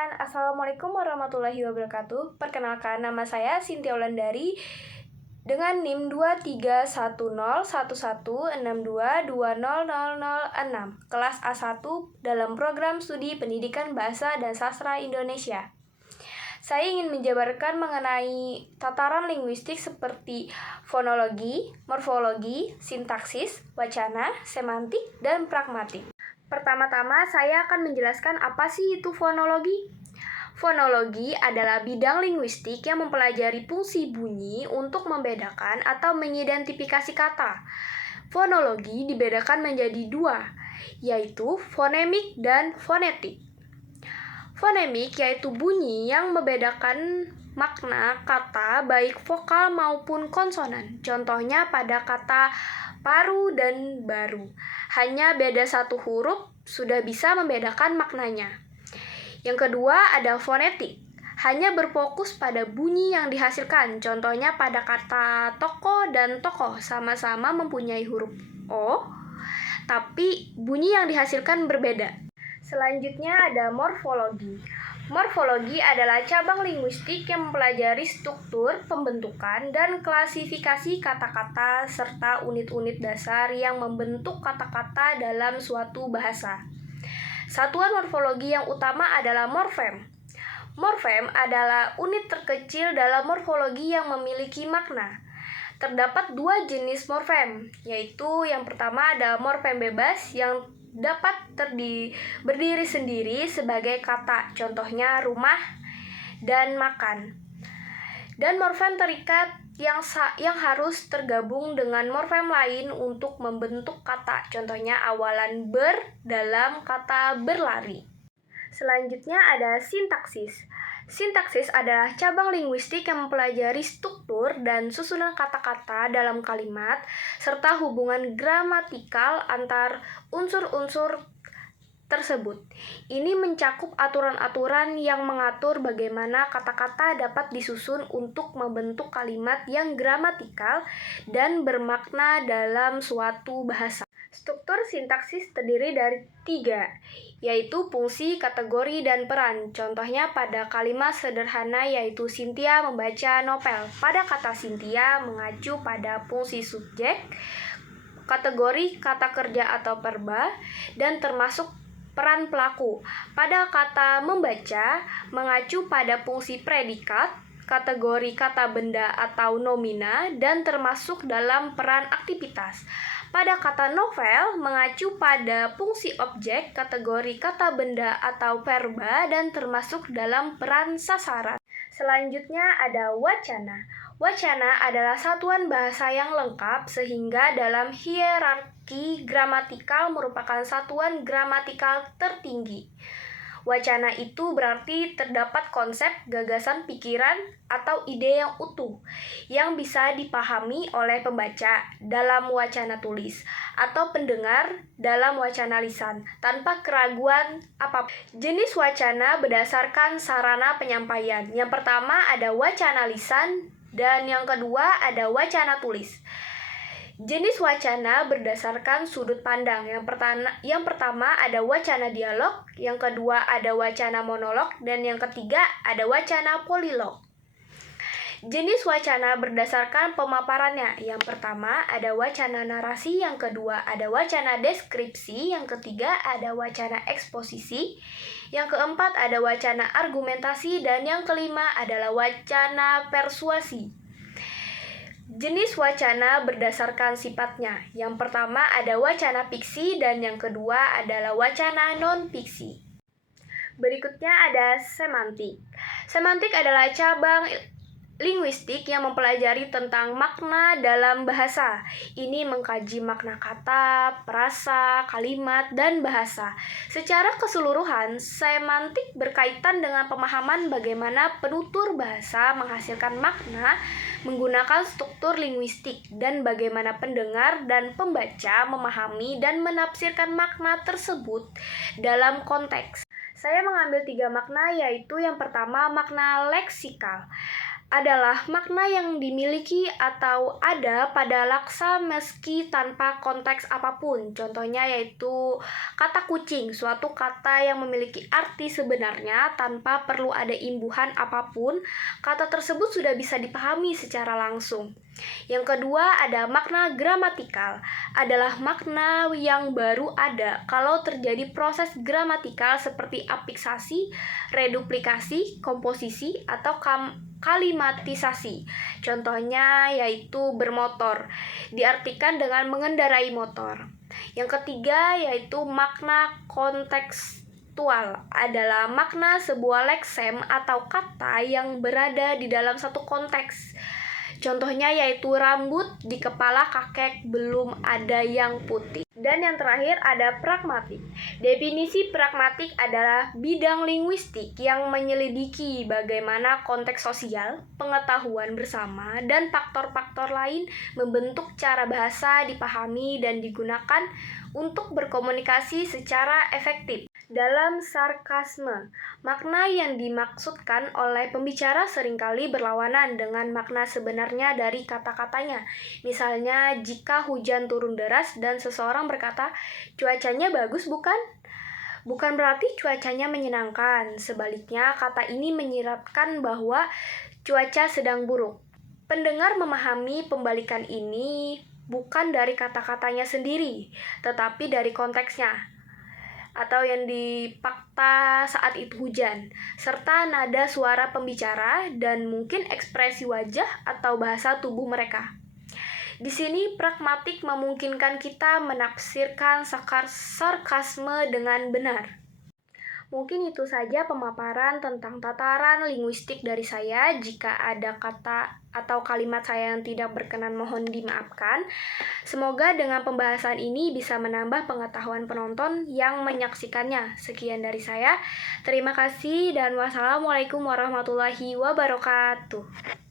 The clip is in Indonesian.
sekalian, Assalamualaikum warahmatullahi wabarakatuh. Perkenalkan, nama saya Cynthia Wulandari dengan NIM 23101162200006, kelas A1 dalam program studi Pendidikan Bahasa dan Sastra Indonesia. Saya ingin menjabarkan mengenai tataran linguistik seperti fonologi, morfologi, sintaksis, wacana, semantik, dan pragmatik. Pertama-tama, saya akan menjelaskan apa sih itu fonologi. Fonologi adalah bidang linguistik yang mempelajari fungsi bunyi untuk membedakan atau mengidentifikasi kata. Fonologi dibedakan menjadi dua, yaitu fonemik dan fonetik. Fonemik yaitu bunyi yang membedakan makna kata baik vokal maupun konsonan. Contohnya pada kata paru dan baru. Hanya beda satu huruf sudah bisa membedakan maknanya. Yang kedua ada fonetik. Hanya berfokus pada bunyi yang dihasilkan. Contohnya pada kata toko dan tokoh sama-sama mempunyai huruf O, tapi bunyi yang dihasilkan berbeda. Selanjutnya ada morfologi. Morfologi adalah cabang linguistik yang mempelajari struktur, pembentukan, dan klasifikasi kata-kata serta unit-unit dasar yang membentuk kata-kata dalam suatu bahasa. Satuan morfologi yang utama adalah morfem. Morfem adalah unit terkecil dalam morfologi yang memiliki makna. Terdapat dua jenis morfem, yaitu yang pertama ada morfem bebas yang dapat berdiri sendiri sebagai kata, contohnya rumah dan makan. Dan morfem terikat yang harus tergabung dengan morfem lain untuk membentuk kata, contohnya awalan ber dalam kata berlari. Selanjutnya ada sintaksis. Sintaksis adalah cabang linguistik yang mempelajari struktur dan susunan kata-kata dalam kalimat, serta hubungan gramatikal antar unsur-unsur tersebut. Ini mencakup aturan-aturan yang mengatur bagaimana kata-kata dapat disusun untuk membentuk kalimat yang gramatikal dan bermakna dalam suatu bahasa. Struktur sintaksis terdiri dari 3, yaitu fungsi, kategori, dan peran. Contohnya pada kalimat sederhana yaitu Cynthia membaca novel. Pada kata Cynthia mengacu pada fungsi subjek, kategori kata kerja atau verba, dan termasuk peran pelaku. Pada kata membaca mengacu pada fungsi predikat, kategori kata benda atau nomina, dan termasuk dalam peran aktivitas. Pada kata novel mengacu pada fungsi objek, kategori kata benda atau verba, dan termasuk dalam peran sasaran. Selanjutnya ada wacana. Wacana adalah satuan bahasa yang lengkap sehingga dalam hierarki gramatikal merupakan satuan gramatikal tertinggi. Wacana itu berarti terdapat konsep, gagasan, pikiran, atau ide yang utuh yang bisa dipahami oleh pembaca dalam wacana tulis atau pendengar dalam wacana lisan tanpa keraguan apapun. Jenis wacana berdasarkan sarana penyampaian. Yang pertama ada wacana lisan dan yang kedua ada wacana tulis. Jenis wacana berdasarkan sudut pandang. Yang pertama ada wacana dialog, yang kedua ada wacana monolog, dan yang ketiga ada wacana polilog. Jenis wacana berdasarkan pemaparannya. Yang pertama ada wacana narasi, yang kedua ada wacana deskripsi, yang ketiga ada wacana eksposisi, yang keempat ada wacana argumentasi, dan yang kelima adalah wacana persuasi. Jenis wacana berdasarkan sifatnya. Yang pertama ada wacana fiksi dan yang kedua adalah wacana non-fiksi. Berikutnya ada semantik. Semantik adalah cabang linguistik yang mempelajari tentang makna dalam bahasa. Ini mengkaji makna kata, frasa, kalimat, dan bahasa. Secara keseluruhan, semantik berkaitan dengan pemahaman bagaimana penutur bahasa menghasilkan makna menggunakan struktur linguistik dan bagaimana pendengar dan pembaca memahami dan menafsirkan makna tersebut dalam konteks. Saya mengambil 3 makna, yaitu yang pertama makna leksikal. adalah makna yang dimiliki atau ada pada laksa meski tanpa konteks apapun. Contohnya yaitu kata kucing, suatu kata yang memiliki arti sebenarnya tanpa perlu ada imbuhan apapun. Kata tersebut sudah bisa dipahami secara langsung. Yang kedua ada makna gramatikal, adalah makna yang baru ada kalau terjadi proses gramatikal seperti afiksasi, reduplikasi, komposisi, atau kalimatisasi. Contohnya yaitu bermotor, diartikan dengan mengendarai motor. Yang ketiga yaitu makna kontekstual, adalah makna sebuah leksem atau kata yang berada di dalam satu konteks. Contohnya yaitu rambut di kepala kakek belum ada yang putih. Dan yang terakhir ada pragmatik. Definisi pragmatik adalah bidang linguistik yang menyelidiki bagaimana konteks sosial, pengetahuan bersama, dan faktor-faktor lain membentuk cara bahasa dipahami dan digunakan untuk berkomunikasi secara efektif. Dalam sarkasme, makna yang dimaksudkan oleh pembicara seringkali berlawanan dengan makna sebenarnya dari kata-katanya. Misalnya, jika hujan turun deras dan seseorang berkata, "Cuacanya bagus bukan?" Bukan berarti cuacanya menyenangkan. Sebaliknya, kata ini menyiratkan bahwa cuaca sedang buruk. Pendengar memahami pembalikan ini bukan dari kata-katanya sendiri, tetapi dari konteksnya atau yang dipakta saat itu hujan, serta nada suara pembicara dan mungkin ekspresi wajah atau bahasa tubuh mereka. Di sini pragmatik memungkinkan kita menafsirkan sarkasme dengan benar. Mungkin itu saja pemaparan tentang tataran linguistik dari saya. Jika ada kata atau kalimat saya yang tidak berkenan, mohon dimaafkan. Semoga dengan pembahasan ini bisa menambah pengetahuan penonton yang menyaksikannya. Sekian dari saya. Terima kasih dan wassalamualaikum warahmatullahi wabarakatuh.